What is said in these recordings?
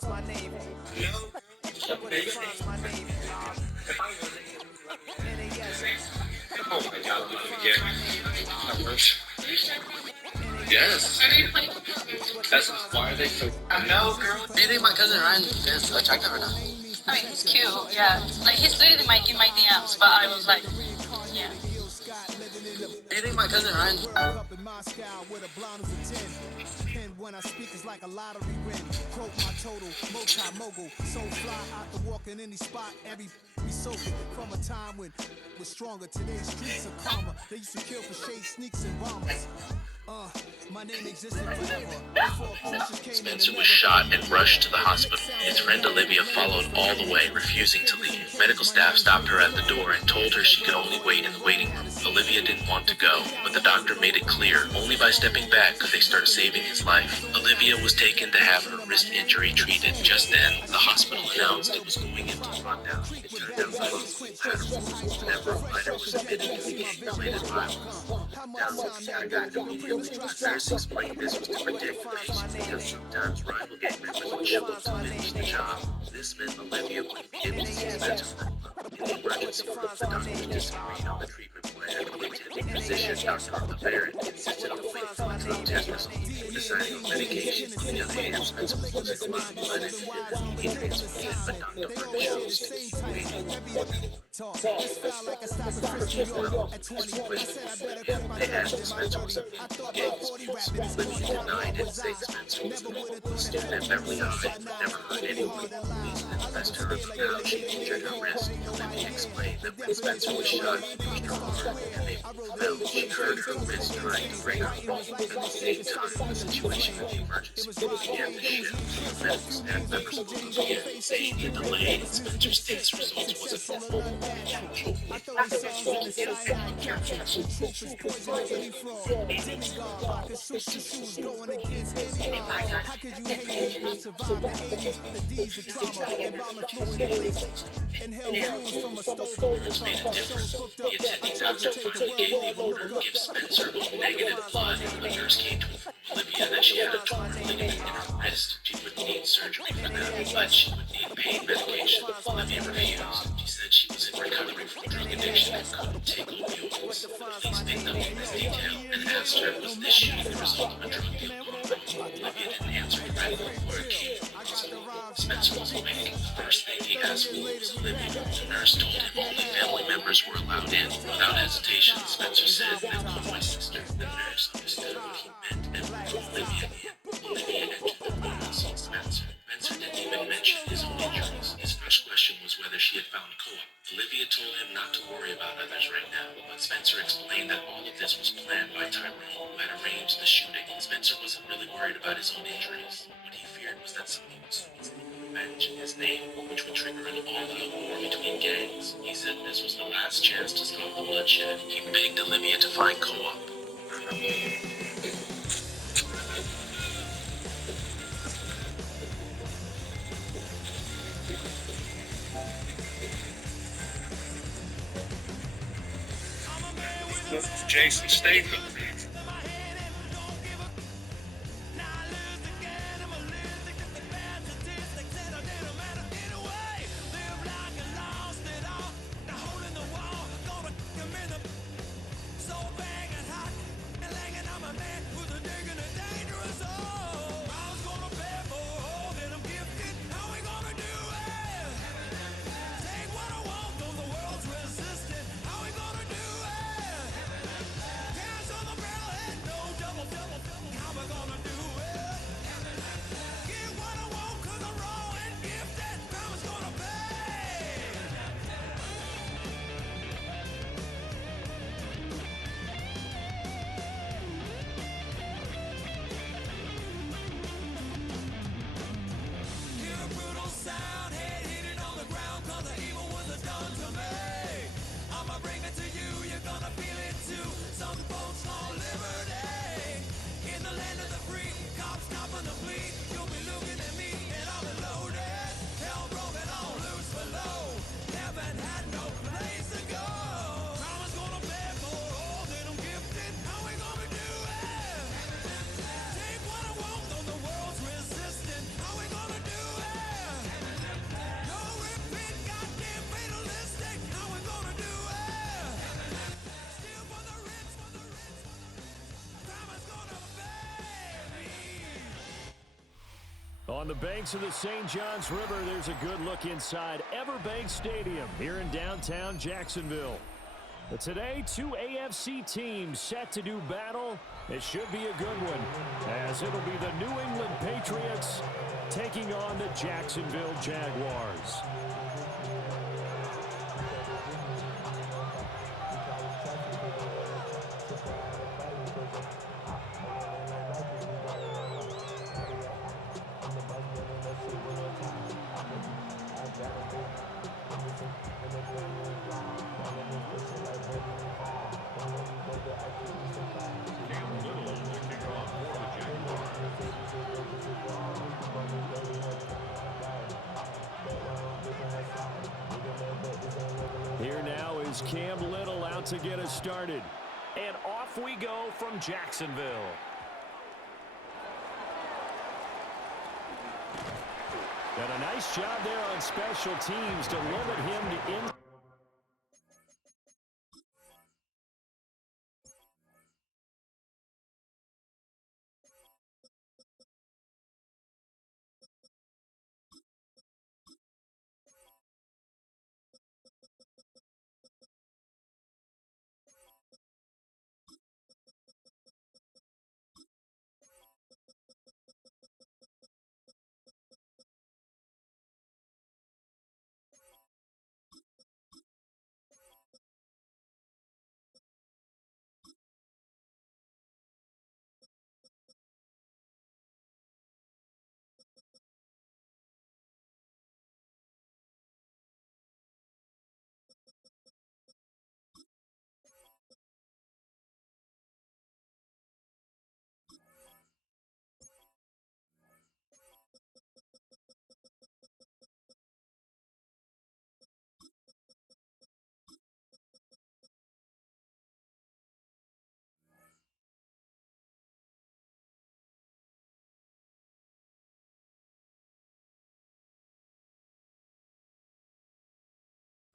Oh my god, I'm not again. That works. Yes. That's why are they so. I know, girl. Do you think my cousin Ryan is attractive or not? I mean, he's cute, yeah. Like, he's literally in my DMs, but I was like, yeah. Do you think my cousin Ryan? When I speak is like a lottery win. Quote my total, multi-mogul. So fly out to walk in any spot. Every be soaking from a time when was stronger. Today's streets are calmer. They used to kill for shade, sneaks and bombers. My name existed forever. Spencer was shot and rushed to the hospital. His friend Olivia followed all the way, refusing to leave. Medical staff stopped her at the door and told her she could only wait in the waiting room. Olivia didn't want to go, but the doctor made it clear only by stepping back could they start saving his life. Olivia was taken to have her wrist injury treated. Just then, the hospital announced it was going into lockdown. It turned out the hospital had rules whenever a fighter was admitted to the gang-related violence. Down with the got immediately. The nurse explained this was to protect patients because sometimes rival gang members would show up to finish the job. This meant Olivia would be able to see Spencer from in the emergency room. The doctors disagreed on the treatment plan. The attending physician, Dr. Rivera, insisted on waiting for the drug test results. Deciding on medication. On the other hand, Spencer was losing a lot of blood and he transfusion, but Dr. Burke chose to keep waiting. They asked Spencer was Olivia denied and said Spencer was a normal student at Beverly High, never hurt anyone. Police then pressed her on how she injured her wrist. Olivia explained that when Spencer was shot, he pushed her hard and they fell. She hurt her wrist trying to bring her home. At the same time, the situation at the emergency room began to shift. Medical staff members began saying the delay in Spencer's test results wasn't normal. It's made a difference. The attending doctor finally gave the order to give Spencer negative blood. The nurse came to inform Olivia that she had a torn ligament in her wrist. She would need surgery for that, but she would need pain medication. Olivia refused. She said she was in recovery from drug addiction and couldn't take opioids. The police picked up on this detail and asked her, was this shooting the result of a drug deal? Olivia didn't answer directly or it came from the hospital. Spencer was awake. The first thing he asked for was Olivia. The nurse told him only family members were allowed in. Without hesitation, Spencer said, "They'll call my sister." The nurse understood what he meant and brought Olivia in. Olivia entered the room and saw Spencer. Spencer didn't even mention his own injuries. His first question was whether she had found co-op. Olivia told him not to worry about others right now, but Spencer explained that all of this was planned by Tyrone, who had arranged the shooting. Spencer wasn't really worried about his own injuries. What he feared was that someone was mention his name, which would trigger an all-out war between gangs. He said this was the last chance to stop the bloodshed. He begged Olivia to find co-op. This is Jason Statham. On the banks of the St. Johns River, there's a good look inside Everbank Stadium here in downtown Jacksonville. But today, two AFC teams set to do battle. It should be a good one, as it'll be the New England Patriots taking on the Jacksonville Jaguars. Here now is Cam Little out to get us started. And off we go from Jacksonville. And a nice job there on special teams to limit him to in.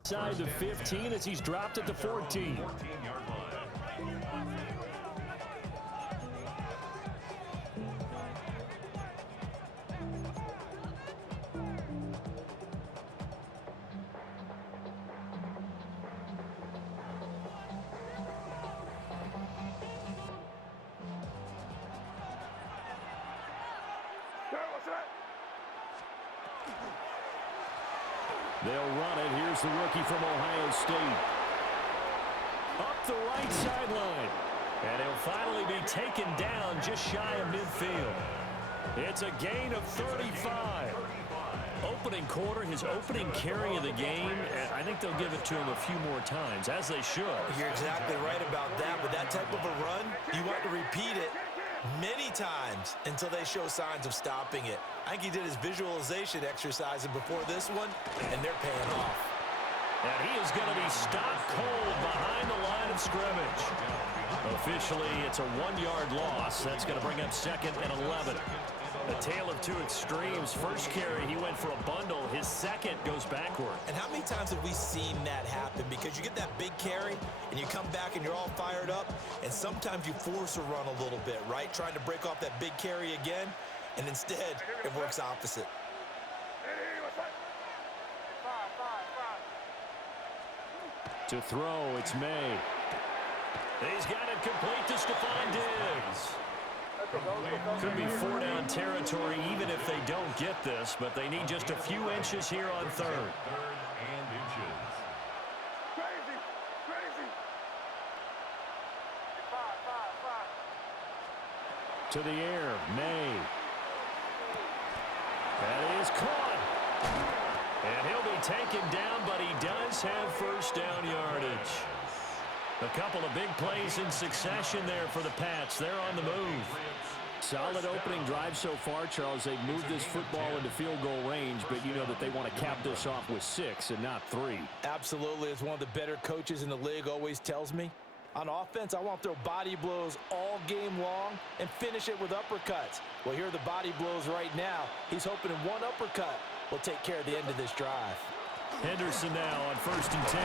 Inside the 15 as he's dropped at the 14. They'll run it. Here's the rookie from Ohio State. Up the right sideline. And he'll finally be taken down just shy of midfield. It's a gain of 35. Opening quarter, his opening carry of the game, and I think they'll give it to him a few more times, as they should. You're exactly right about that. With that type of a run, you want to repeat it many times until they show signs of stopping it. I think he did his visualization exercise before this one, and they're paying off. And he is going to be stopped cold behind the line of scrimmage. Officially, it's a 1-yard loss. That's going to bring up 2nd and 11. A tale of two extremes. First carry, he went for a bundle. His second goes backward. And how many times have we seen that happen? Because you get that big carry, and you come back, and you're all fired up, and sometimes you force a run a little bit, right? Trying to break off that big carry again, and instead, it works opposite. To throw, it's May. He's got it complete to Stephon Diggs. Could be 4-down territory even if they don't get this, but they need just a few inches here on 3rd. To the air, May. That is caught. And he'll be taken down, but he does have first down yardage. A couple of big plays in succession there for the Pats. They're on the move. Solid opening drive so far, Charles. They've moved this football into field goal range, but you know that they want to cap this off with 6 and not 3. Absolutely. As one of the better coaches in the league always tells me, on offense, I want to throw body blows all game long and finish it with uppercuts. Well, here are the body blows right now. He's hoping in one uppercut will take care of the end of this drive. Henderson now on 1st and 10.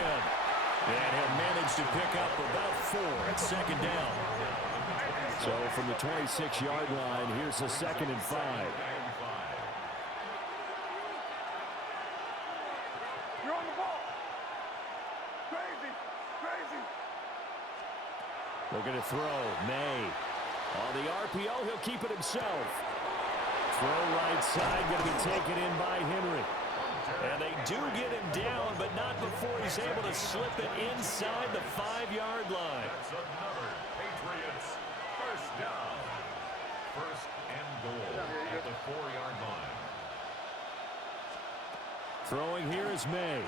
And he'll manage to pick up about 4 at 2nd down. So from the 26-yard line, here's a 2nd and 5. Looking to throw. May. On the RPO, he'll keep it himself. Throw right side, going to be taken in by Henry. And they do get him down, but not before he's able to slip it inside the 5-yard line. That's another Patriots first down. First and goal at the 4-yard line. Throwing here is May.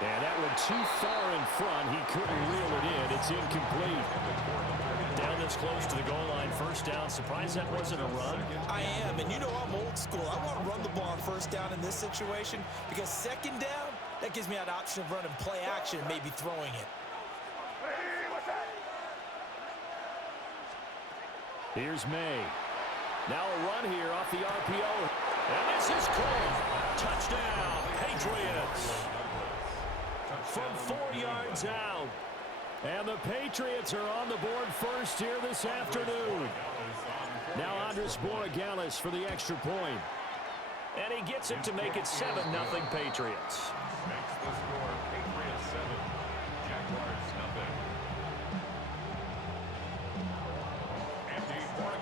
And that one too far in front. He couldn't reel it in. It's incomplete. Down this close to the goal line. First down. Surprised that wasn't a run. I am, and you know I'm old school. I want to run the ball on first down in this situation because second down, that gives me an option of running play action and maybe throwing it. Here's May. Now a run here off the RPO. And this is caught. Touchdown, Patriots. From 4 yards out. And the Patriots are on the board first here this afternoon. Now Andres Borregales for the extra point. And he gets it to make it 7-0 Patriots. Makes the score Patriots 7, Jaguars nothing.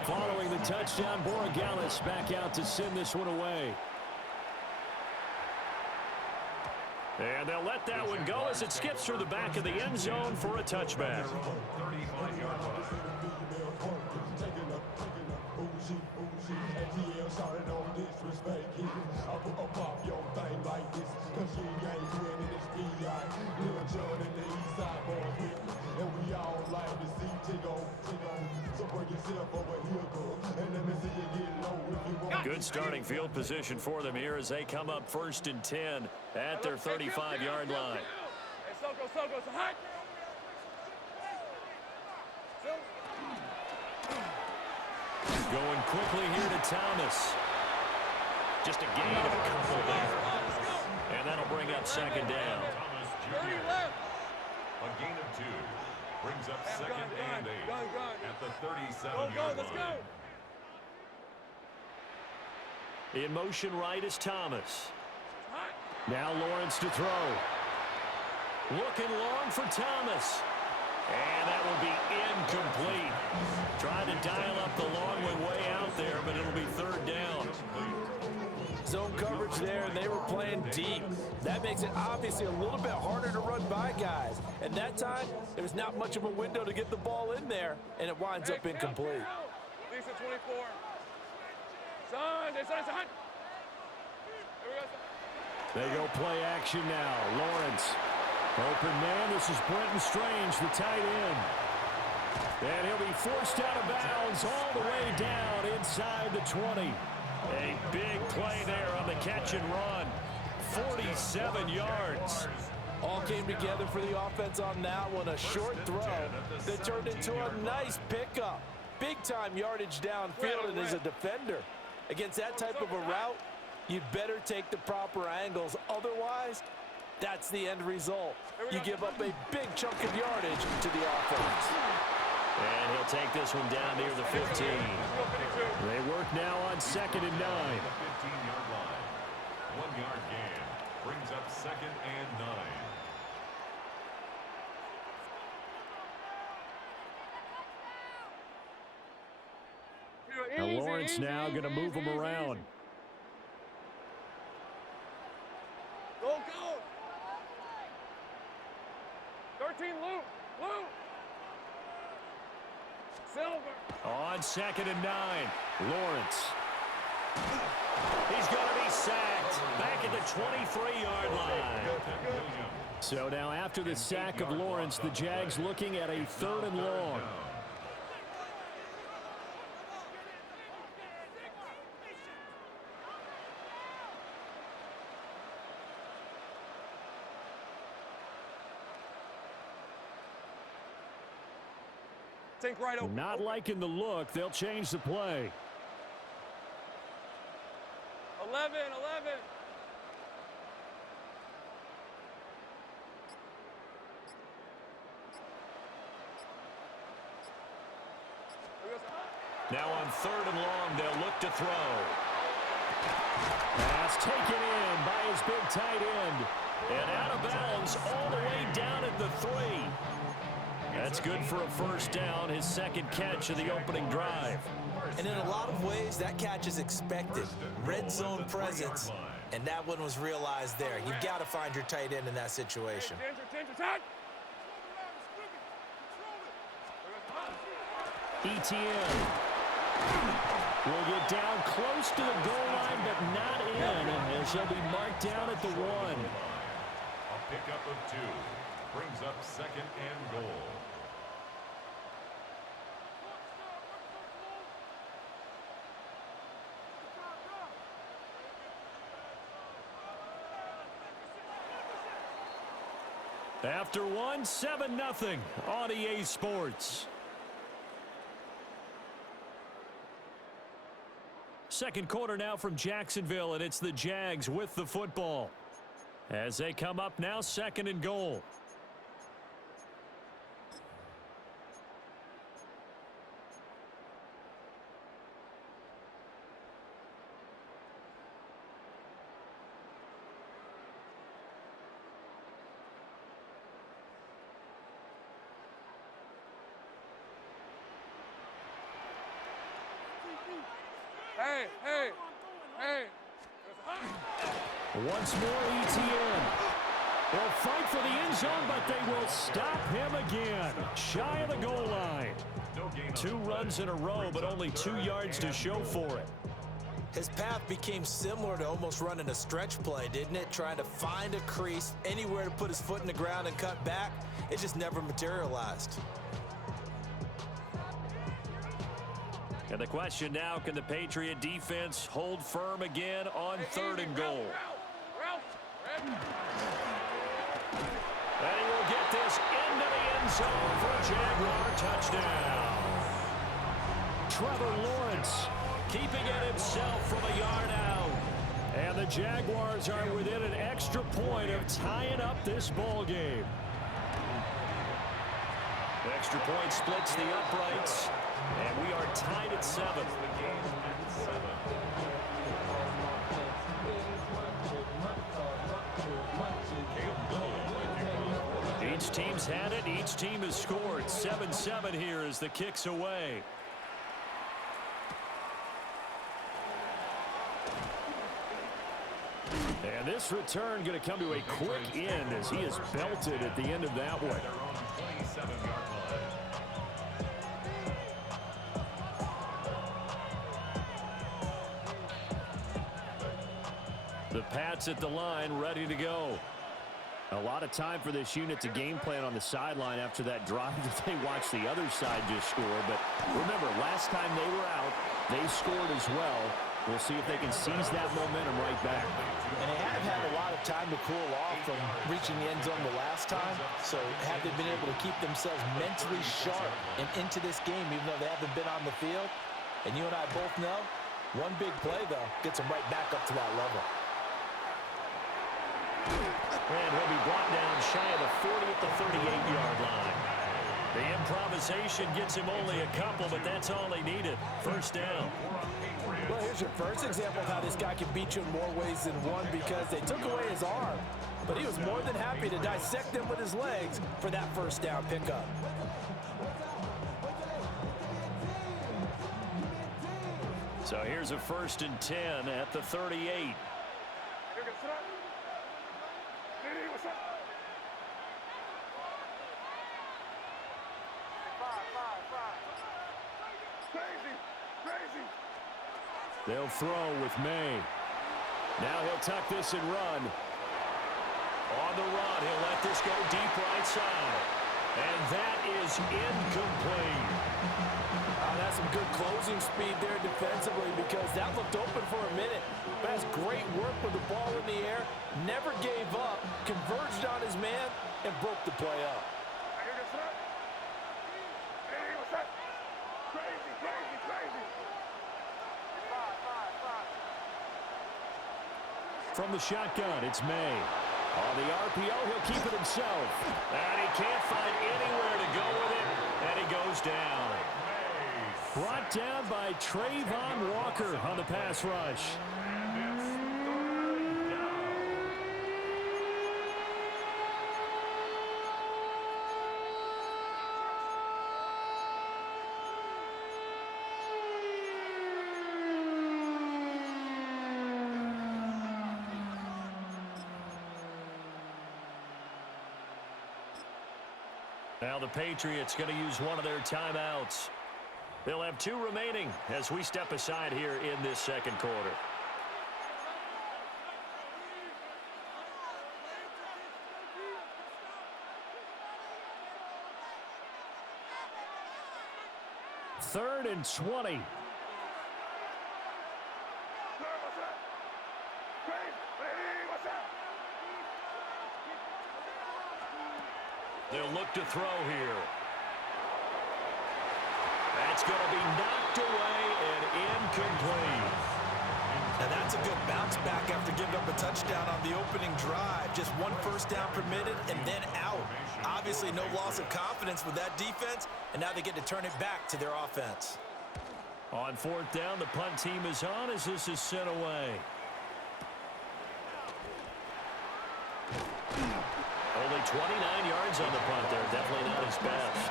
Following the touchdown, Borregales back out to send this one away. And they'll let that one go as it skips through the back of the end zone for a touchback. 35-yard line. Good starting field position for them here as they come up 1st and 10 at their 35-yard line. Going quickly here to Thomas. Just a gain of a couple there. And that'll bring up second down. A gain of 2 brings up second and 8 at the 37-yard line. In motion right is Thomas. Now Lawrence to throw. Looking long for Thomas. And that will be incomplete. Trying to dial up the long way out there, but it'll be third down. Zone coverage there, and they were playing deep. That makes it obviously a little bit harder to run by guys. And that time, there was not much of a window to get the ball in there, and it winds up incomplete. Lisa 24. They go play action now. Lawrence. Open man. This is Brenton Strange, the tight end. And he'll be forced out of bounds all the way down inside the 20. A big play there on the catch and run. 47 yards. All came together for the offense on that one. A short throw that turned into a nice pickup. Big-time yardage downfield, and as a defender, against that type of a route, you'd better take the proper angles. Otherwise, that's the end result. You give up a big chunk of yardage to the offense. And he'll take this one down near the 15. They work now on 2nd and 9. 15-yard line. 1-yard gain brings up second and 9. Now Lawrence now going to move him around. Go, go. 13, Luke. Silver. On 2nd and 9, Lawrence. He's going to be sacked back at the 23-yard line. So now after the sack of Lawrence, the Jags looking at a 3rd and long. Think right over. Not liking the look. They'll change the play. 11. Now on 3rd and long, they'll look to throw. Pass taken in by his big tight end. And out of bounds all the way down at the 3. That's good for a first down, his second catch of the opening drive. And in a lot of ways, that catch is expected. Red zone presence, and that one was realized there. You've got to find your tight end in that situation. ETN will get down close to the goal line, but not in, as he'll be marked down at the 1. A pickup of 2 brings up second and goal. After 1, 7-0 on EA Sports. Second quarter now from Jacksonville, and it's the Jags with the football. As they come up now, second and goal. Hey. Once more, ETN. They'll fight for the end zone, but they will stop him again. Shy of the goal line. 2 runs in a row, but only 2 yards to show for it. His path became similar to almost running a stretch play, didn't it? Trying to find a crease, anywhere to put his foot in the ground and cut back. It just never materialized. And the question now, can the Patriot defense hold firm again on 3rd and goal? And he will get this into the end zone for a Jaguar touchdown. Trevor Lawrence keeping it himself from a yard out. And the Jaguars are within an extra point of tying up this ball game. The extra point splits the uprights. And we are tied at 7. Each team's had it. Each team has scored. 7-7 here as the kick's away. And this return going to come to a quick end as he is belted at the end of that one. The Pats at the line, ready to go. A lot of time for this unit to game plan on the sideline after that drive that they watched the other side just score. But remember, last time they were out, they scored as well. We'll see if they can seize that momentum right back. And they have had a lot of time to cool off from reaching the end zone the last time. So have they been able to keep themselves mentally sharp and into this game, even though they haven't been on the field? And you and I both know, one big play, though, gets them right back up to that level. And he'll be brought down shy of the 40 at the 38-yard line. The improvisation gets him only a couple, but that's all he needed. First down. Well, here's your first example of how this guy can beat you in more ways than one, because they took away his arm, but he was more than happy to dissect them with his legs for that first down pickup. So here's a 1st and 10 at the 38. They'll throw with May. Now he'll tuck this and run. On the run, he'll let this go deep right side. And that is incomplete. That's some good closing speed there defensively, because that looked open for a minute. But that's great work with the ball in the air. Never gave up, converged on his man, and broke the play up. From the shotgun, it's May. On the RPO, he'll keep it himself. And he can't find anywhere to go with it, and he goes down. Brought down by Trayvon Walker on the pass rush. Now the Patriots going to use one of their timeouts. They'll have 2 remaining as we step aside here in this second quarter. Third and 20. They'll look to throw here. That's going to be knocked away and incomplete. Now that's a good bounce back after giving up a touchdown on the opening drive. Just 1 first down permitted and then out. Obviously no loss of confidence with that defense, and now they get to turn it back to their offense. On 4th down, the punt team is on as this is sent away. Only 29 yards on the punt there. Definitely not his best.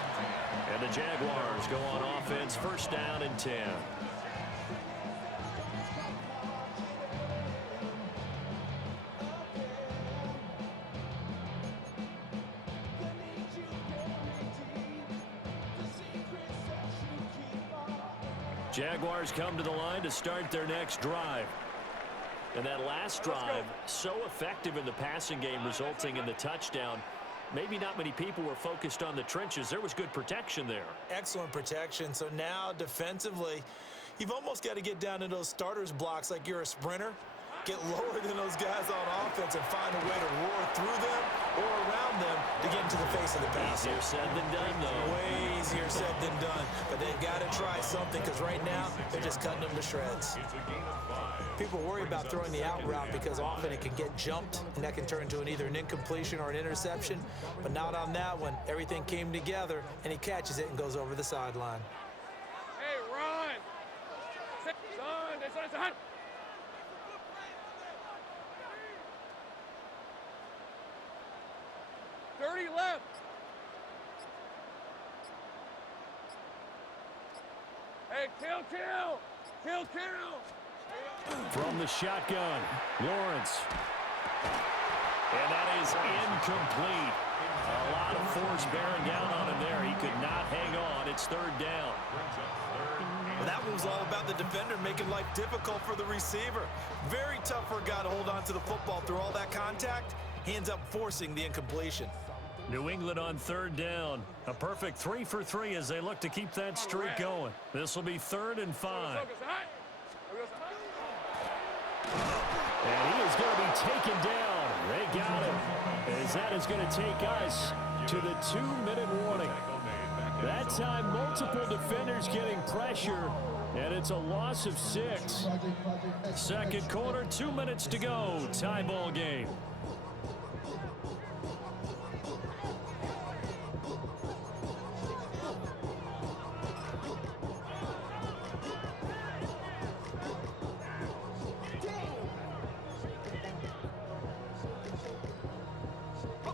And the Jaguars go on offense, first down and 10. Jaguars come to the line to start their next drive. And that last drive, so effective in the passing game, resulting in the touchdown. Maybe not many people were focused on the trenches. There was good protection there. Excellent protection. So now defensively, you've almost got to get down to those starters blocks like you're a sprinter. Get lower than those guys on offense and find a way to roar through them or around them to get into the face of the passer. Easier said than done, though. Way easier said than done. But they've got to try something because right now they're just cutting them to shreds. People worry about throwing the out route because often it can get jumped, and that can turn into either an incompletion or an interception. But not on that one. Everything came together, and he catches it and goes over the sideline. Hey, run! Son. 30 left. Hey, kill. From the shotgun, Lawrence. And that is incomplete. A lot of force bearing down on him there. He could not hang on. It's 3rd down. Well, that one was all about the defender making life difficult for the receiver. Very tough for a guy to hold on to the football through all that contact. He ends up forcing the incompletion. New England on 3rd down. A perfect 3 for 3 as they look to keep that streak going. This will be 3rd and 5. And he is going to be taken down. They got him. As that is going to take us to the 2-minute warning. That time, multiple defenders getting pressure, and it's a loss of 6. Second quarter, 2 minutes to go. Tie ball game.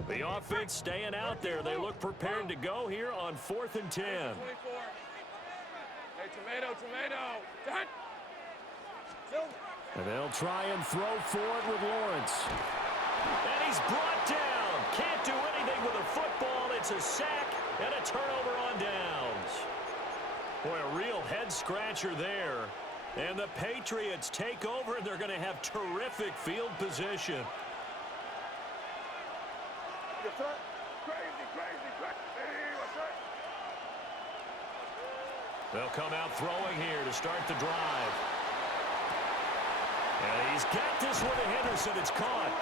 The offense staying out there. They look prepared to go here on 4th and 10. Hey, tomato. Done. And they'll try and throw forward with Lawrence. And he's brought down. Can't do anything with a football. It's a sack and a turnover on downs. Boy, a real head-scratcher there. And the Patriots take over, and they're going to have terrific field position. They'll come out throwing here to start the drive. And he's got this one to Henderson. It's caught.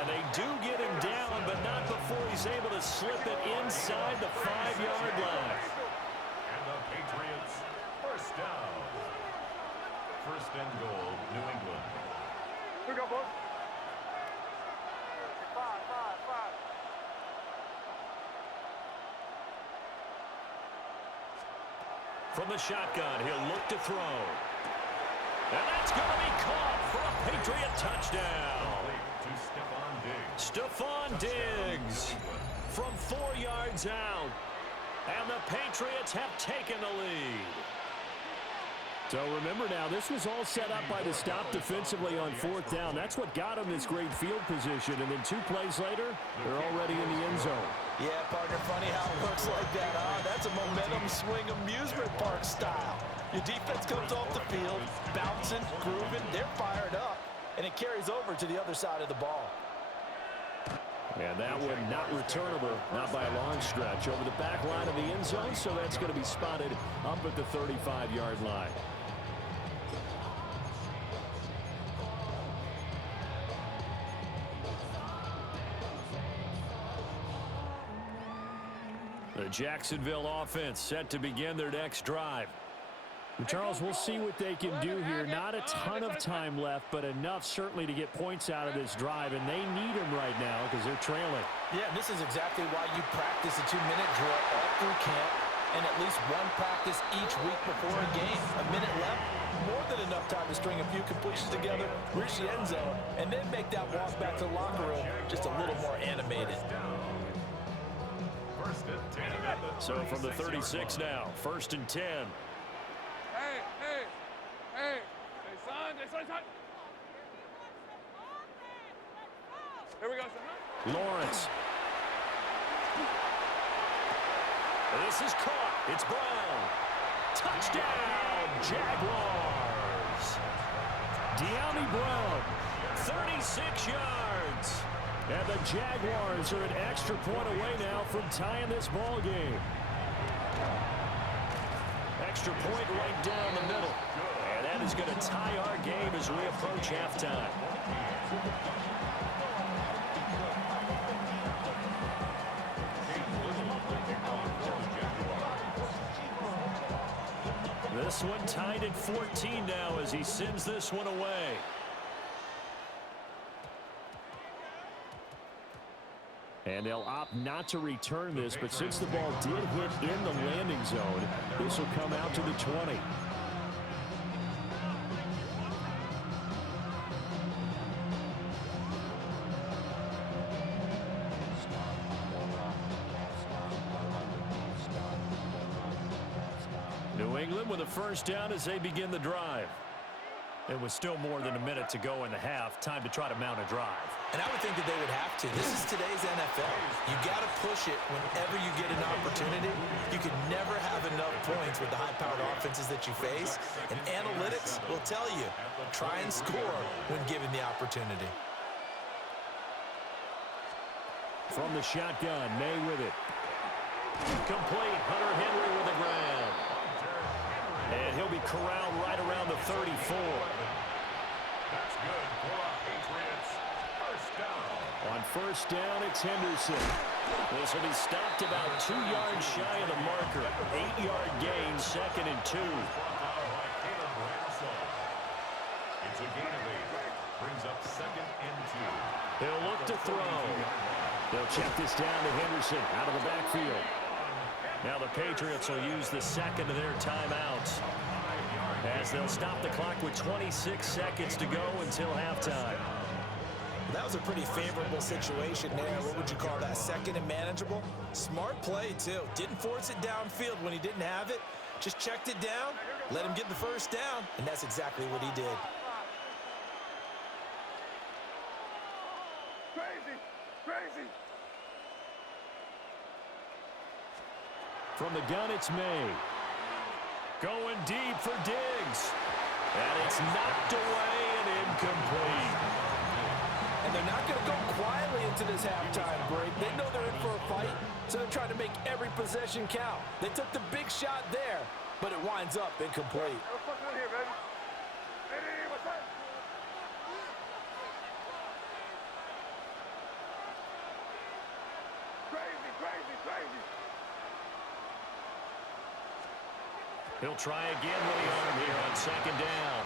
And they do get him down, but not before he's able to slip it inside the 5-yard line. And the Patriots, first down. First and goal, New England. Here we go, boys. 5. From the shotgun, he'll look to throw. And that's going to be caught for a Patriot touchdown. Stephon Diggs from 4 yards out. And the Patriots have taken the lead. So remember now, this was all set up by the stop defensively on 4th down. That's what got them this great field position. And then 2 plays later, they're already in the end zone. Yeah, partner, funny how it works like that, huh? That's a momentum swing amusement park style. Your defense comes off the field, bouncing, grooving, they're fired up, and it carries over to the other side of the ball. And that one not returnable, not by a long stretch, over the back line of the end zone, so that's going to be spotted up at the 35-yard line. The Jacksonville offense set to begin their next drive. Charles, we'll see what they can do here. Not a ton of time left, but enough certainly to get points out of this drive, and they need them right now because they're trailing. Yeah, this is exactly why you practice a 2-minute drill all through camp and at least one practice each week before a game. A minute left, more than enough time to string a few completions together, reach the end zone, and then make that walk back to the locker room just a little more animated. So from the 36 now, 1st and 10. Hey, son. Here we go, son. Lawrence. This is caught. It's Brown. Touchdown, Jaguars. De'Ami Brown, 36 yards. And the Jaguars are an extra point away now from tying this ball game. Extra point right down the middle. And that is going to tie our game as we approach halftime. This one tied at 14 now as he sends this one away. And they'll opt not to return this, but since the ball did hit in the landing zone, this will come out to the 20. New England with a first down as they begin the drive. It was still more than a minute to go in the half. Time to try to mount a drive. And I would think that they would have to. This is today's NFL. You got to push it whenever you get an opportunity. You can never have enough points with the high-powered offenses that you face. And analytics will tell you, try and score when given the opportunity. From the shotgun, May with it. Complete. Hunter Henry with a grab. And he'll be corralled right around the 34. That's good for our Patriots. First down. On first down, it's Henderson. This will be stopped about 2 yards shy of the marker. 8-yard gain, 2nd and 2. It's a gain of 8. Brings up 2nd and 2. He'll look to throw. They'll check this down to Henderson out of the backfield. Now the Patriots will use the second of their timeouts as they'll stop the clock with 26 seconds to go until halftime. That was a pretty favorable situation there. What would you call that? Second and manageable? Smart play, too. Didn't force it downfield when he didn't have it. Just checked it down, let him get the first down, and that's exactly what he did. Crazy. From the gun, it's May. Going deep for Diggs. And it's knocked away and incomplete. And they're not going to go quietly into this halftime break. They know they're in for a fight, so they're trying to make every possession count. They took the big shot there, but it winds up incomplete. What's going on here, baby? Hey, what's that? Crazy. He'll try again with the arm here on 2nd down.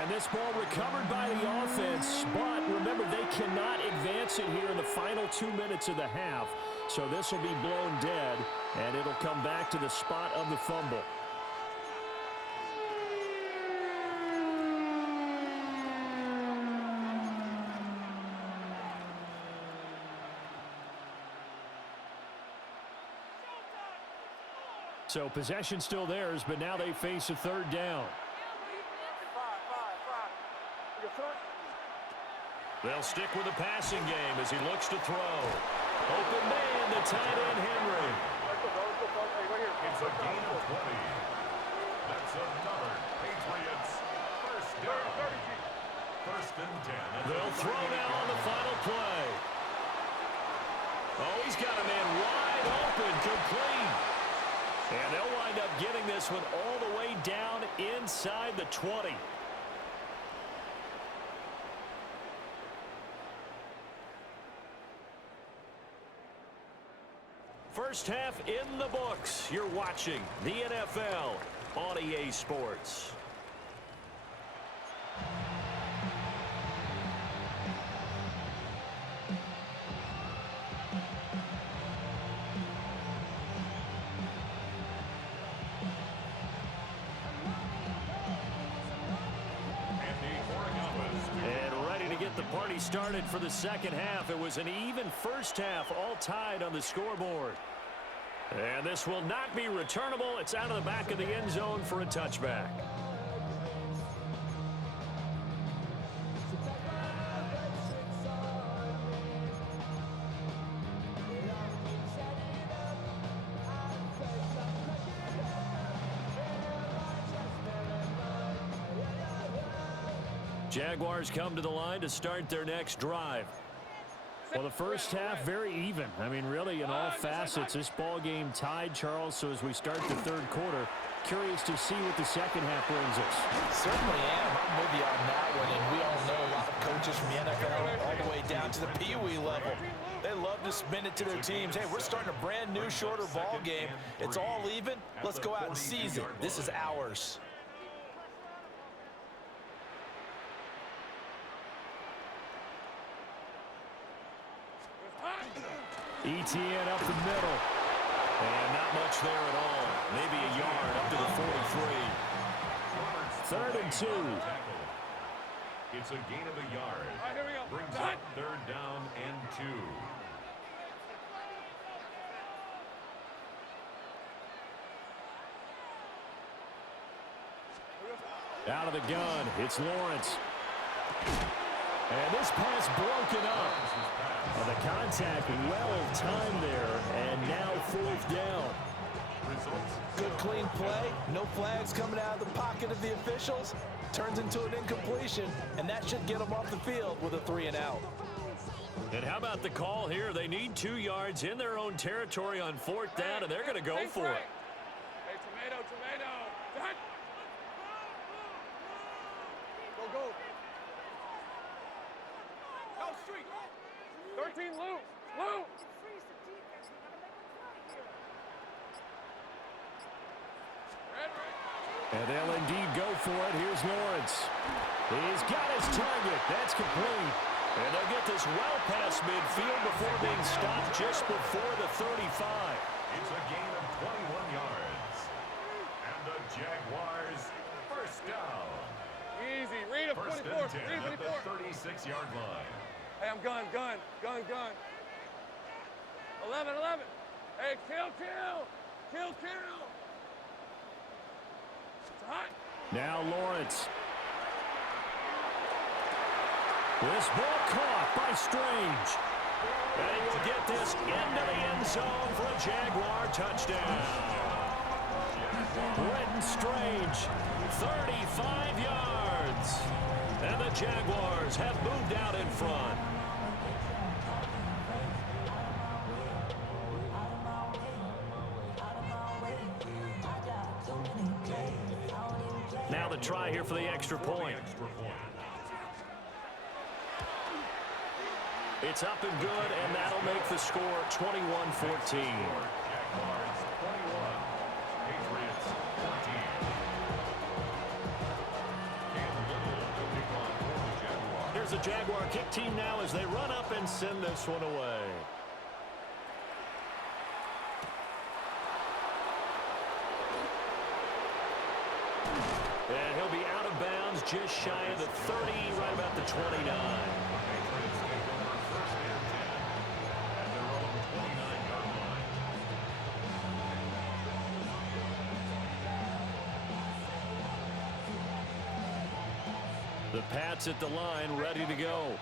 And this ball recovered by the offense, but remember, they cannot advance it here in the final 2 minutes of the half. So this will be blown dead, and it'll come back to the spot of the fumble. So possession still theirs, but now they face a 3rd down. They'll stick with the passing game as he looks to throw. Open man, the tight end, Henry. It's a gain of 20. That's another Patriots first down. First and 10. They'll throw now on the final play. Oh, he's got a man wide open, complete. And they'll wind up getting this one all the way down inside the 20. First half in the books. You're watching the NFL on EA Sports. The party started for the second half. It was an even first half, all tied on the scoreboard. And this will not be returnable. It's out of the back of the end zone for a touchback. Jaguars come to the line to start their next drive. Well, the first half, very even. I mean, really, in all facets, this ball game tied, Charles. So as we start the third quarter, curious to see what the second half brings us. Certainly am. I'm with you on that one. And we all know a lot of coaches from the NFL all the way down to the Pee-wee level. They love to spin it to their teams. Hey, we're starting a brand new, shorter ball game. It's all even. Let's go out and seize it. This is ours. ETN up the middle. And not much there at all. Maybe a yard up to the 43. Third and 2. It's a gain of a yard. Brings up third down and 2. Out of the gun, it's Lawrence. And this pass broken up. And the contact well timed there, and now fourth down. Good clean play. No flags coming out of the pocket of the officials. Turns into an incompletion, and that should get them off the field with a 3-and-out. And how about the call here? They need 2 yards in their own territory on fourth down, and they're going to go for it. Hey, tomato. Go. Go, street. 13 loose. And they'll indeed go for it. Here's Lawrence. He's got his target. That's complete. And they'll get this well past midfield before being stopped just before the 35. It's a gain of 21 yards. And the Jaguars first down. Easy. Read a 24. First and 10 at the 36-yard line. Hey, I'm gun. 11. Hey, kill. It's hot. Now Lawrence. This ball caught by Strange. And he will get this into the end zone for a Jaguar touchdown. Brenton Strange, 35 yards. And the Jaguars have moved out in front. Now the try here for the extra point. It's up and good, and that'll make the score 21-14. Jaguars 21, Patriots 14. Here's the Jaguar kick team now as they run up and send this one away. And he'll be out of bounds just shy of the 30, right about the 29. The Pats at the line, ready to go.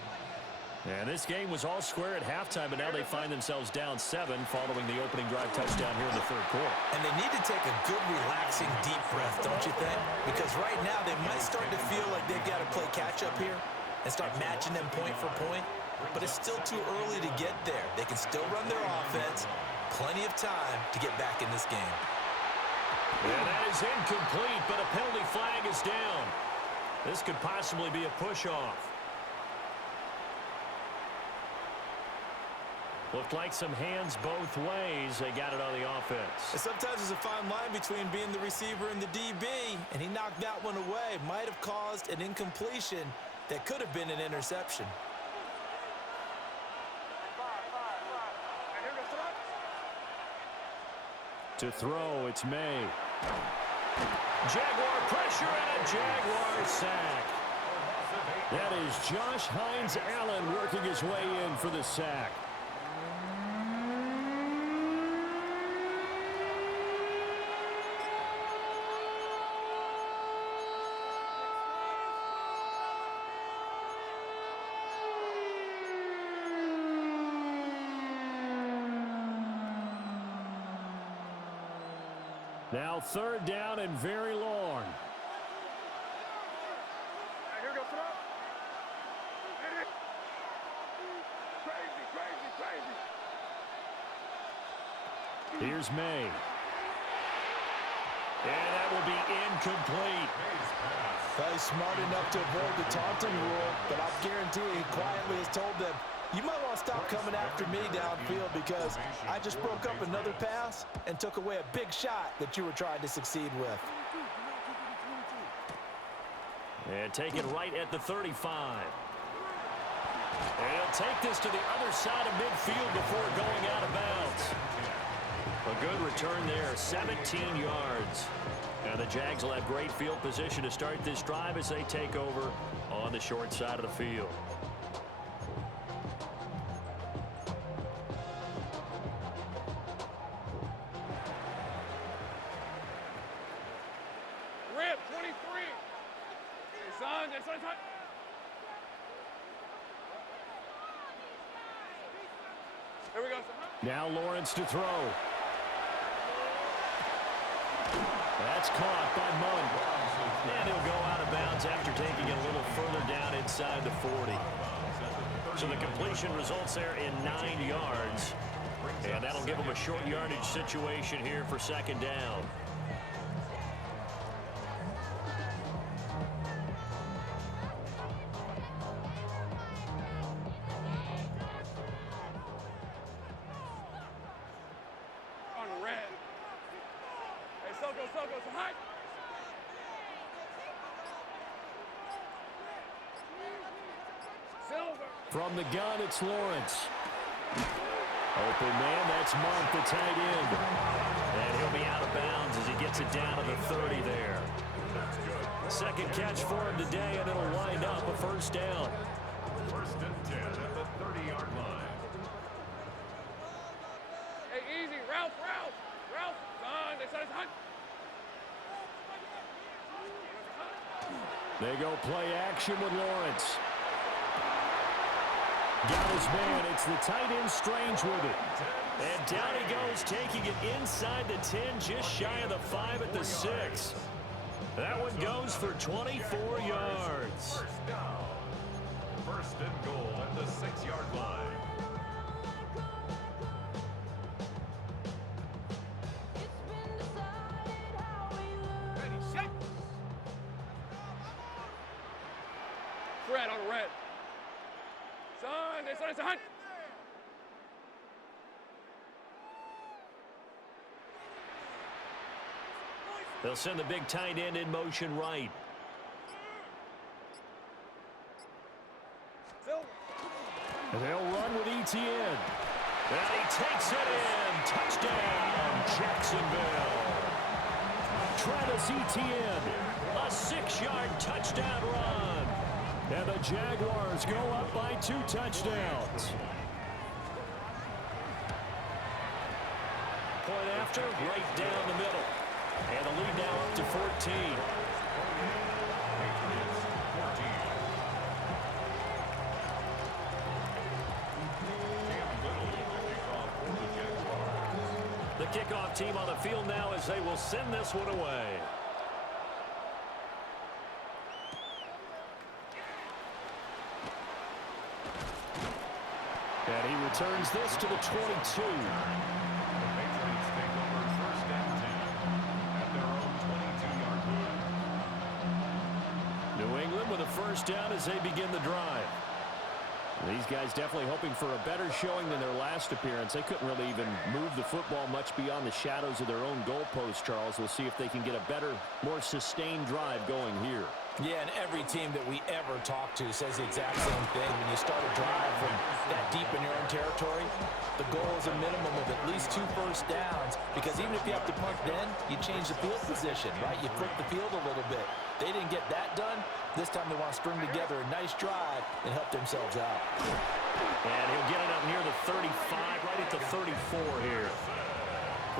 And this game was all square at halftime, but now they find themselves down 7 following the opening drive touchdown here in the third quarter. And they need to take a good, relaxing, deep breath, don't you think? Because right now they might start to feel like they've got to play catch-up here and start matching them point for point. But it's still too early to get there. They can still run their offense. Plenty of time to get back in this game. Yeah, that is incomplete, but a penalty flag is down. This could possibly be a push-off. Looked like some hands both ways. They got it on the offense. And sometimes there's a fine line between being the receiver and the DB, and he knocked that one away. Might have caused an incompletion that could have been an interception. To throw, it's May. Jaguar pressure and a Jaguar sack. That is Josh Hines-Allen working his way in for the sack. Now third down and very long. Here we go, throw. Crazy, crazy, crazy. Here's May. And that will be incomplete. Well, he's smart enough to avoid the taunting rule, but I'll guarantee he quietly has told them, you might want to stop coming after me downfield because I just broke up another pass and took away a big shot that you were trying to succeed with. And take it right at the 35. And he'll take this to the other side of midfield before going out of bounds. A good return there, 17 yards. And the Jags will have great field position to start this drive as they take over on the short side of the field. Rip, 23. Hey, son, that's on time. Here we go, son. Now Lawrence to throw. That's caught by Munn. And he'll go out of bounds after taking it a little further down inside the 40. So the completion results there in 9 yards. And that'll give them a short yardage situation here for second down. On the red. Hey, Soko, so high. Silver. From the gun, it's Lawrence. Open man, that's Monk, the tight end. And he'll be out of bounds as he gets it down to the 30 there. Second catch for him today, and it'll wind up a first down. First and 10 at the 30-yard line. Hey, easy. Ralph. Son, they said it's hot. They go play action with Lawrence. Got his man. It's the tight end Strange with it. And down he goes, taking it inside the 10, just shy of the 5 at the 6. That one goes for 24 yards. First down. First and goal at the 6-yard line. Fred on the red. Son, they said it's a hunt. They'll send the big tight end in motion right. And they'll run with Etienne. And he takes it in. Touchdown, Jacksonville. Travis Etienne, a 6-yard touchdown run. And the Jaguars go up by 2 touchdowns. Point after, right down the middle. And the lead now up to 14. kickoff team on the field now as they will send this one away. And he returns this to the 22. New England with a first down as they begin the drive. These guys definitely hoping for a better showing than their last appearance. They couldn't really even move the football much beyond the shadows of their own goalpost, Charles. We'll see if they can get a better, more sustained drive going here. Yeah, and every team that we ever talk to says the exact same thing. When you start a drive from that deep in your own territory, the goal is a minimum of at least 2 first downs, because even if you have to punt then, you change the field position, right? You flip the field a little bit. They didn't get that done. This time they want to string together a nice drive and help themselves out. And he'll get it up near the 35, right at the 34 here.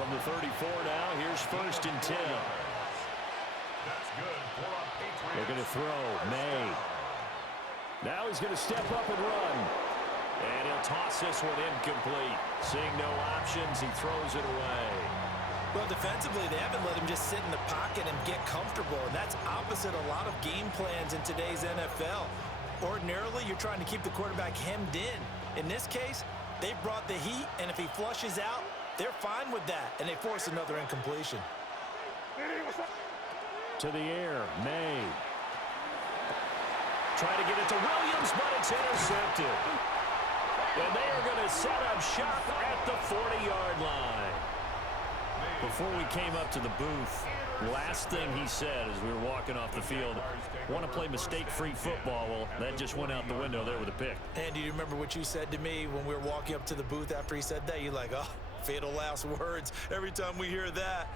From the 34 now, here's 1st and 10. They're going to throw. May. Now he's going to step up and run. And he'll toss this one incomplete. Seeing no options, he throws it away. Well, defensively, they haven't let him just sit in the pocket and get comfortable, and that's opposite a lot of game plans in today's NFL. Ordinarily, you're trying to keep the quarterback hemmed in. In this case, they've brought the heat, and if he flushes out, they're fine with that, and they force another incompletion. To the air, May. Try to get it to Williams, but it's intercepted. And they are going to set up shop at the 40-yard line. Before we came up to the booth, last thing he said as we were walking off the field, want to play mistake-free football. Well, that just went out the window there with a pick. And do you remember what you said to me when we were walking up to the booth after he said that? You're like, oh, fatal last words. Every time we hear that,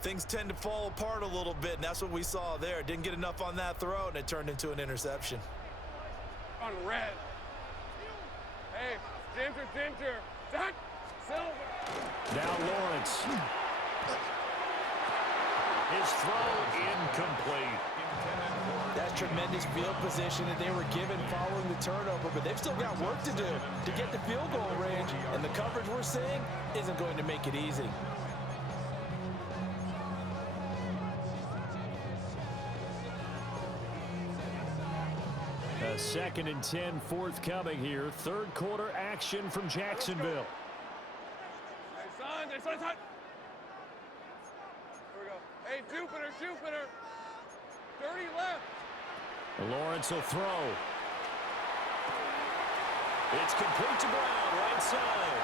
things tend to fall apart a little bit, and that's what we saw there. Didn't get enough on that throw, and it turned into an interception. On red. Hey, Ginger. Zach, Silver. Now Lawrence. His throw incomplete. That's tremendous field position that they were given following the turnover, but they've still got work to do to get the field goal range, and the coverage we're seeing isn't going to make it easy. A 2nd and 10 forthcoming here. Third quarter action from Jacksonville. Hey, son. Here we go. Hey, Jupiter. 30 left. Lawrence will throw. It's complete to Brown, right side.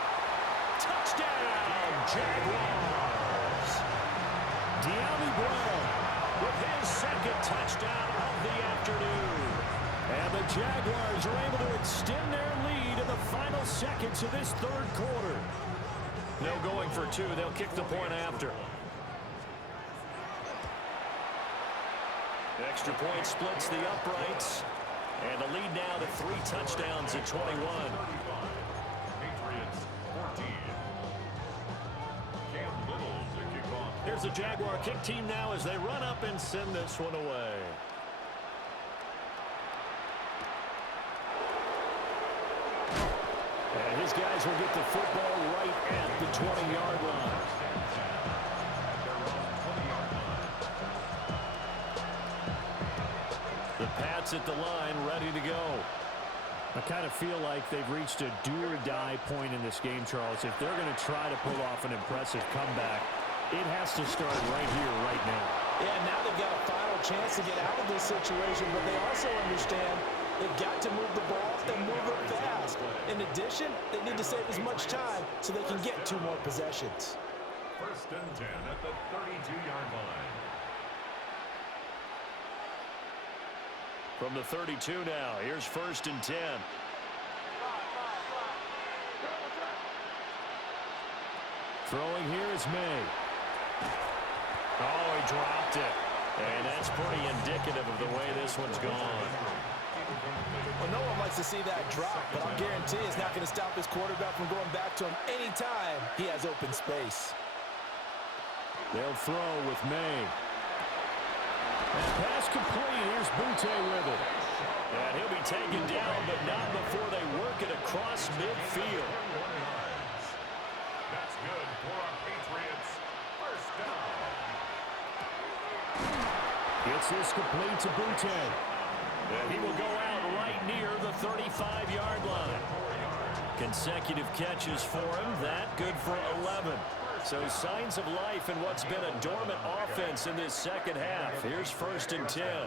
Touchdown, Jaguars. De'Ami Brown with his 2nd touchdown of the afternoon. And the Jaguars are able to extend their lead in the final seconds of this 3rd quarter. No going for 2. They'll kick the point after. Extra point splits the uprights. And the lead now to 3 touchdowns at 21. Patriots 14. Cam Little to kick off. Here's the Jaguar kick team now as they run up and send this one away. And his guys will get the football right at the 20-yard line. The Pats at the line, ready to go. I kind of feel like they've reached a do-or-die point in this game, Charles. If they're going to try to pull off an impressive comeback, it has to start right here, right now. Yeah, now they've got a final chance to get out of this situation, but they also understand they've got to move the ball and move it fast. In addition, they need to save as much time so they can get 2 more possessions. 1st and 10 at the 32-yard line. From the 32 now, here's 1st and 10. Throwing here is May. Oh, he dropped it. And that's pretty indicative of the way this one's gone. Well, no one likes to see that drop, but I'll guarantee it's not going to stop his quarterback from going back to him anytime he has open space. They'll throw with May. And pass complete. Here's Butte with it. And he'll be taken down, but not before they work it across midfield. That's good for our Patriots. First down. Gets this complete to Butte. And he will go out right near the 35-yard line. Consecutive catches for him. That good for 11. So signs of life in what's been a dormant offense in this second half. Here's 1st and 10.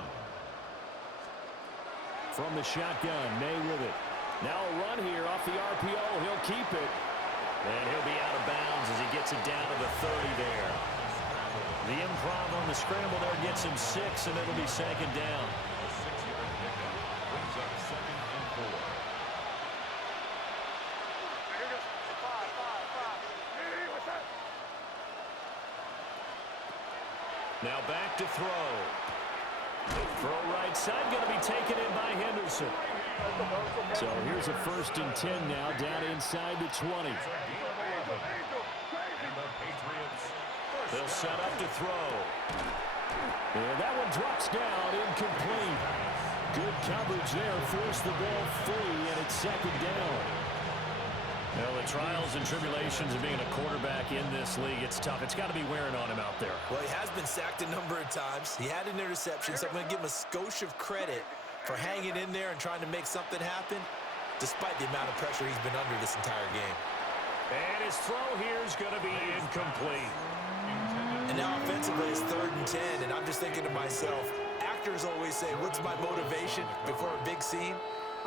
From the shotgun, May with it. Now a run here off the RPO. He'll keep it. And he'll be out of bounds as he gets it down to the 30 there. The improv on the scramble there gets him 6, and it'll be 2nd down. A 6-yard pickup brings up 2nd and 4. Now back to throw. Throw right side, going to be taken in by Henderson. So here's a 1st and 10 now, down inside the 20. They'll set up to throw. And that one drops down, incomplete. Good coverage there, forced the ball free, and it's 2nd down. Well, the trials and tribulations of being a quarterback in this league, it's tough. It's got to be wearing on him out there. Well, he has been sacked a number of times. He had an interception, so I'm going to give him a skosh of credit for hanging in there and trying to make something happen, despite the amount of pressure he's been under this entire game. And his throw here is going to be incomplete. And now offensively, it's 3rd and 10, and I'm just thinking to myself, actors always say, what's my motivation before a big scene?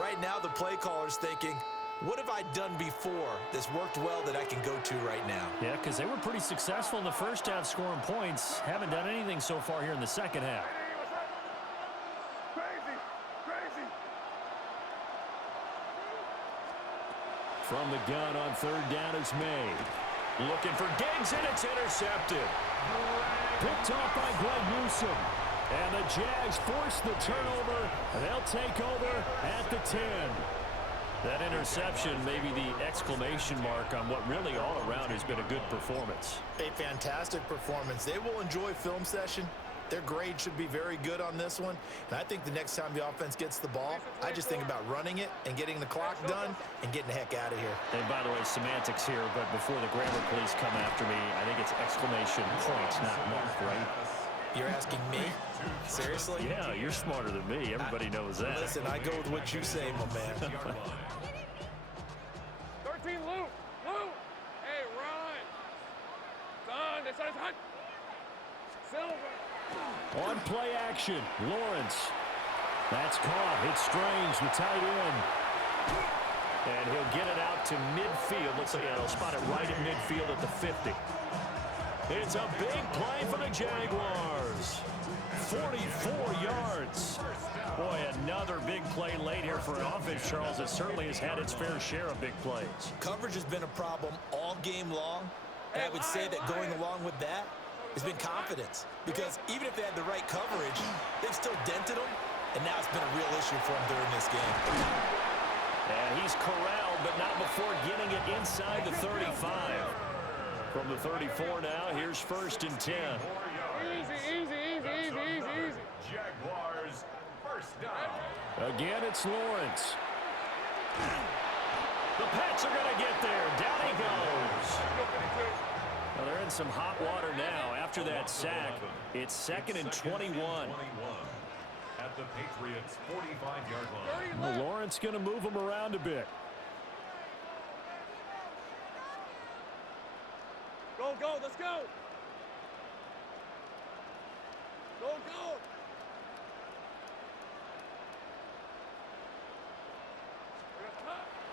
Right now, the play caller's thinking, what have I done before that's worked well that I can go to right now? Yeah, because they were pretty successful in the first half scoring points. Haven't done anything so far here in the second half. From the gun on 3rd down is May. Looking for Diggs, and it's intercepted. Picked off by Greg Newsome. And the Jags force the turnover, and they'll take over at the 10. That interception may be the exclamation mark on what really all around has been a good performance. A fantastic performance. They will enjoy film session. Their grade should be very good on this one. And I think the next time the offense gets the ball, I just think about running it and getting the clock done and getting the heck out of here. And by the way, semantics here, but before the grammar police come after me, I think it's exclamation points, not mark, right? You're asking me? Seriously? Yeah, you're smarter than me. Everybody knows that. Listen, I go with what you say, my man. 13, Lou! Lou! Hey, run! Son, this is hot! Silver! On play action, Lawrence. That's caught. It's Strange, the tight end. And he'll get it out to midfield. Looks like he'll spot it right at midfield at the 50. It's a big play for the Jaguars. 44 yards. Boy, another big play late here for an offense, Charles, that certainly has had its fair share of big plays. Coverage has been a problem all game long, and I would say that going along with that has been confidence. Because even if they had the right coverage, they've still dented them, and now it's been a real issue for them during this game. And he's corralled, but not before getting it inside the 35. From the 34 now, here's 1st and 10. Easy. Jaguars, first down. Again, it's Lawrence. The Pats are going to get there. Down he goes. Well, they're in some hot water now. After that sack, it's 2nd and 21. At the Patriots' 45-yard line. Well, Lawrence going to move him around a bit. Go, let's go! Go!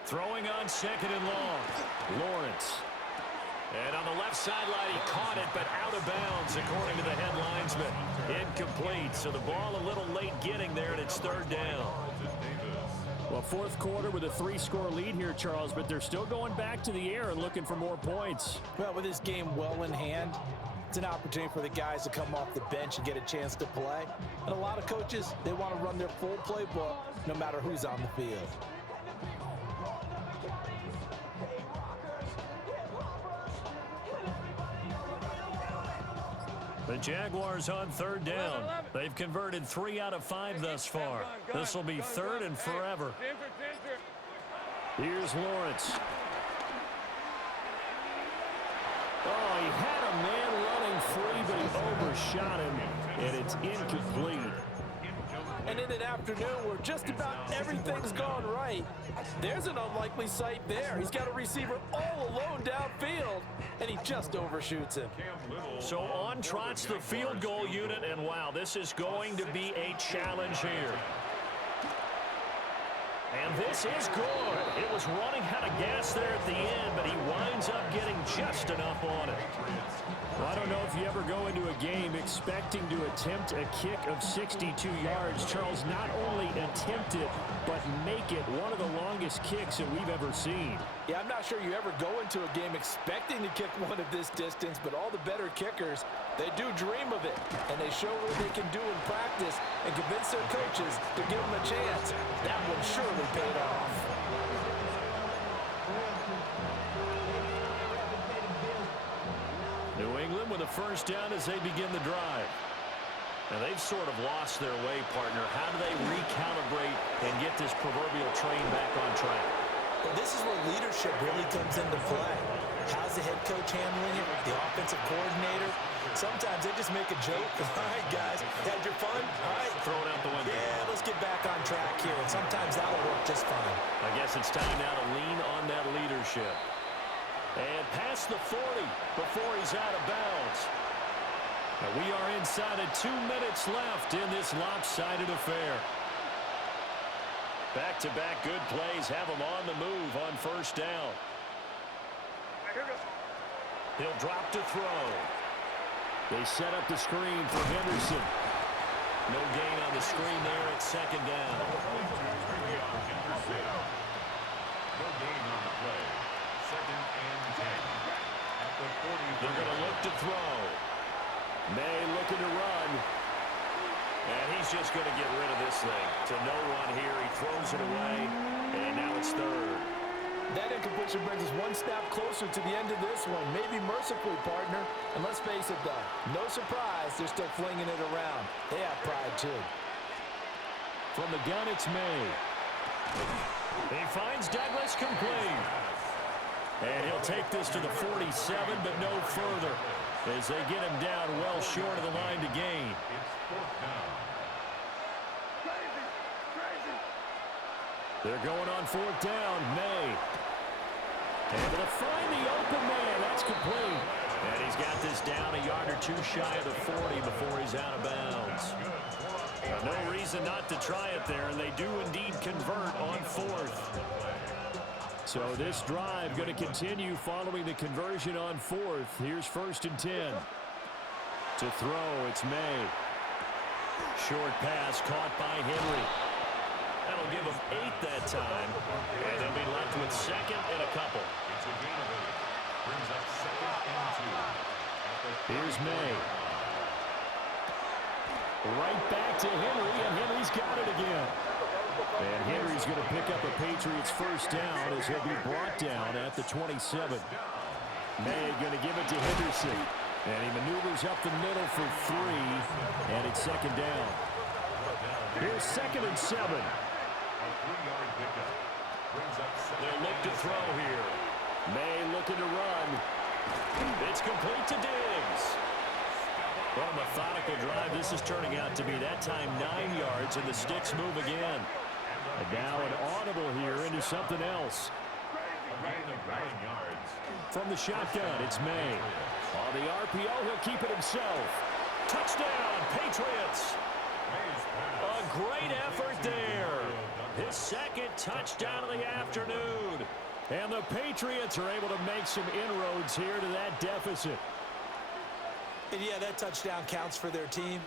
Throwing on 2nd and long. Lawrence. And on the left sideline, he caught it, but out of bounds, according to the head linesman. Incomplete, so the ball a little late getting there, and it's 3rd down. Well, 4th quarter with a 3-score lead here, Charles, but they're still going back to the air and looking for more points. Well, with this game well in hand, it's an opportunity for the guys to come off the bench and get a chance to play. And a lot of coaches, they want to run their full playbook no matter who's on the field. The Jaguars on 3rd down. They've converted 3 out of 5 thus far. This will be 3rd and forever. Here's Lawrence. Oh, he had a man running free, but he overshot him, and it's incomplete. And in an afternoon where just about everything's gone right, there's an unlikely sight there. He's got a receiver all alone downfield, and he just overshoots him. So on trots the field goal unit, and wow, this is going to be a challenge here. And this is good. It was running out of gas there at the end, but he winds up getting just enough on it. Well, I don't know if you ever go into a game expecting to attempt a kick of 62 yards. Charles, not only attempt it, but make it one of the longest kicks that we've ever seen. Yeah, I'm not sure you ever go into a game expecting to kick one of this distance, but all the better kickers, they do dream of it, and they show what they can do in practice and convince their coaches to give them a chance. That one surely paid off. New England with a first down as they begin the drive. And they've sort of lost their way, partner. How do they recalibrate and get this proverbial train back on track? Well, this is where leadership really comes into play. How's the head coach handling it? The offensive coordinator? Sometimes they just make a joke. All right, guys, had your fun? All right. Throw it out the window. Yeah, let's get back on track here. And sometimes that will work just fine. I guess it's time now to lean on that leadership. And past the 40 before he's out of bounds. And we are inside of 2 minutes left in this lopsided affair. Back-to-back good plays have him on the move on first down. He'll drop to throw. They set up the screen for Henderson. No gain on the screen there at second down. No gain on the play. Second and 10. At the 40. They're going to look to throw. May looking to run. And he's just going to get rid of this thing. To no one here. He throws it away. And now it's third. That incompletion brings us one snap closer to the end of this one. Maybe mercifully, partner. And let's face it, though. No surprise, they're still flinging it around. They have pride, too. From the gun, it's May. He finds Douglas complete. And he'll take this to the 47, but no further, as they get him down well short of the line to gain. They're going on fourth down. May. Able to find the open man. That's complete. And he's got this down a yard or two shy of the 40 before he's out of bounds. Now, no reason not to try it there, and they do indeed convert on fourth. So this drive going to continue following the conversion on fourth. Here's first and 10. To throw, it's May. Short pass caught by Henry. That'll give them 8 that time. And they'll be left with second and a couple. It's a gain of 8. Brings up second and 2. Here's May. Right back to Henry, and Henry's got it again. And Henry's going to pick up a Patriots first down as he'll be brought down at the 27. May going to give it to Henderson. And he maneuvers up the middle for 3, and it's second down. Here's second and 7. They'll look to throw here. May looking to run. It's complete to Diggs. What a methodical drive this is turning out to be. That time 9 yards, and the sticks move again. And now an audible here into something else. From the shotgun, it's May. On the RPO, he'll keep it himself. Touchdown, Patriots. A great effort there. His second touchdown of the afternoon. And the Patriots are able to make some inroads here to that deficit. And yeah, that touchdown counts for their team,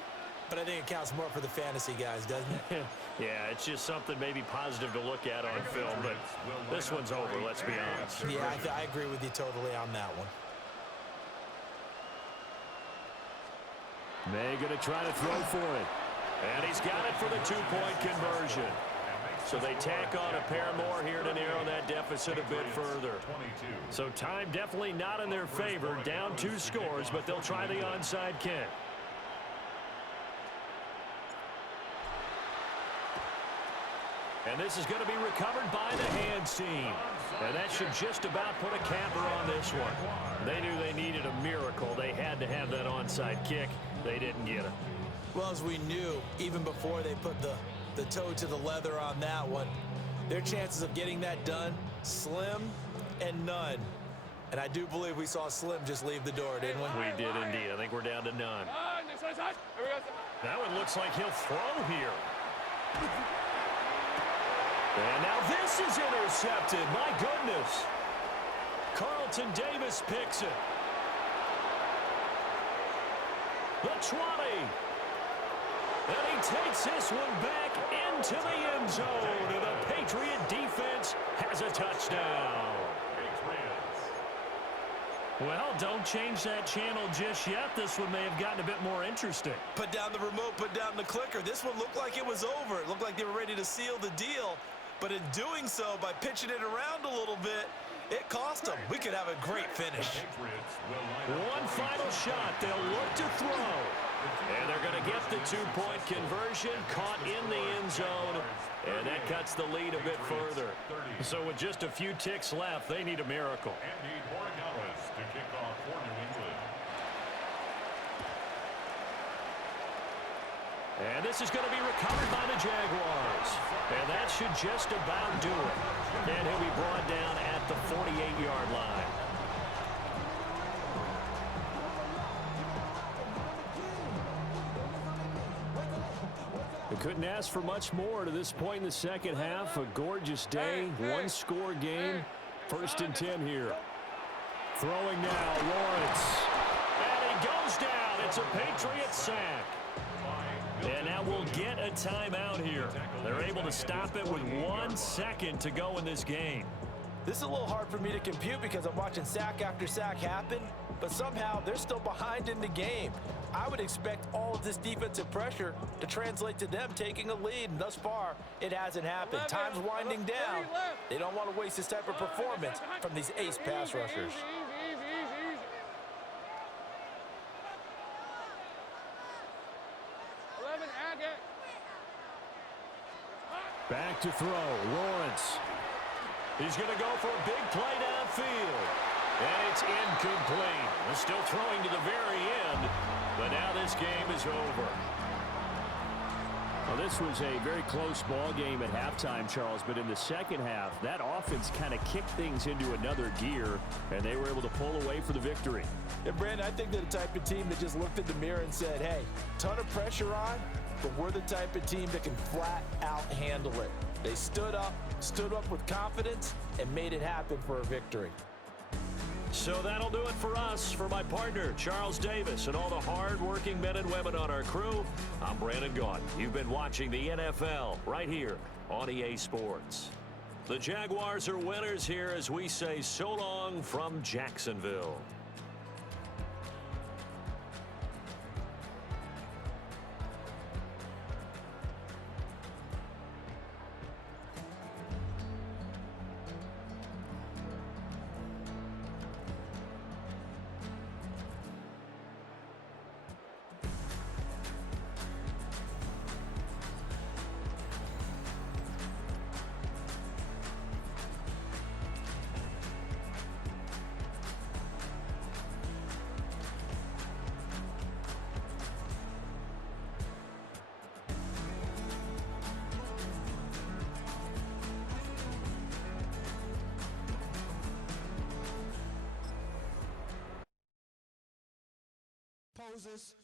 but I think it counts more for the fantasy guys, doesn't it? Yeah, it's just something maybe positive to look at on film, but this one's over, let's be honest. Yeah, I agree with you totally on that one. May going to try to throw for it. And he's got it for the 2-point conversion. So they tack on a pair more here to narrow that deficit a bit further. So time definitely not in their favor. Down 2 scores, but they'll try the onside kick. And this is going to be recovered by the hands team. And that should just about put a capper on this one. They knew they needed a miracle. They had to have that onside kick. They didn't get it. Well, as we knew, even before they put the toe to the leather on that one, their chances of getting that done, slim and none. And I do believe we saw Slim just leave the door, didn't we? We did indeed. I think we're down to none. That one looks like he'll throw here. And now this is intercepted. My goodness. Carlton Davis picks it. The 20. And he takes this one back into the end zone. And the Patriot defense has a touchdown. Well, don't change that channel just yet. This one may have gotten a bit more interesting. Put down the remote, put down the clicker. This one looked like it was over. It looked like they were ready to seal the deal. But in doing so, by pitching it around a little bit, it cost them. We could have a great finish. One final shot. They'll look to throw. And they're going to get the two-point conversion, caught in the end zone. And that cuts the lead a bit further. So with just a few ticks left, they need a miracle. To kick off for New England. And this is going to be recovered by the Jaguars. And that should just about do it. And he'll be brought down at the 48-yard line. They couldn't ask for much more to this point in the second half. A gorgeous day, one-score game. 1st and 10 here. Throwing now, Lawrence. And he goes down. It's a Patriot sack. And now we'll get a timeout here. They're able to stop it with 1 second to go in this game. This is a little hard for me to compute because I'm watching sack after sack happen, but somehow they're still behind in the game. I would expect all of this defensive pressure to translate to them taking a lead, and thus far, it hasn't happened. Time's winding down. They don't want to waste this type of performance from these ace pass rushers. Back to throw, Lawrence. He's going to go for a big play downfield. And it's incomplete. They're still throwing to the very end, but now this game is over. Well, this was a very close ball game at halftime, Charles, but in the second half, that offense kind of kicked things into another gear, and they were able to pull away for the victory. And, Brandon, I think they're the type of team that just looked in the mirror and said, hey, ton of pressure on, but we're the type of team that can flat out handle it. They stood up with confidence, and made it happen for a victory. So that'll do it for us. For my partner, Charles Davis, and all the hard-working men and women on our crew, I'm Brandon Gaudin. You've been watching the NFL right here on EA Sports. The Jaguars are winners here as we say so long from Jacksonville. Poses.